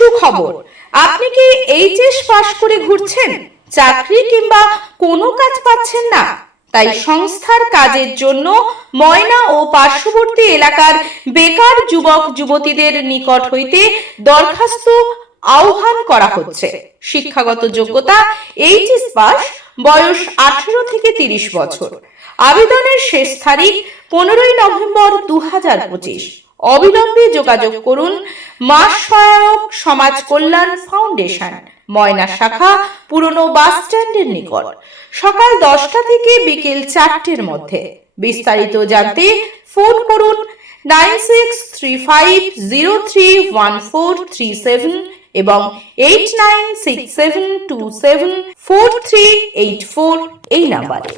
সুখবর। আপনি কি এইচএস পাশ করে ঘুরছেন? চাকরি কিংবা কোনো কাজ পাচ্ছেন না? তাই সংস্থার কাজের জন্য ময়না ও পার্শ্ববর্তী এলাকার বেকার যুবক, যুবতীদের নিকট হইতে দরখাস্ত আহ্বান করা হচ্ছে। শিক্ষাগত যোগ্যতা এইচএস পাস বয়স আঠারো থেকে তিরিশ বছর। আবেদনের শেষ তারিখ পনেরোই নভেম্বর দু হাজার পঁচিশ। অবিলম্বে যোগাযোগ করুন মাস সহায়ক সমাজ কল্যাণ ফাউন্ডেশন, ময়না শাখা, পুরনো বাস স্ট্যান্ডের নিকট। সকাল দশটা থেকে বিকেল চারটের মধ্যে। বিস্তারিত জানতে ফোন করুন nine six three five zero three one four three seven এবং eight nine six seven two seven four three eight four এই নাম্বারে।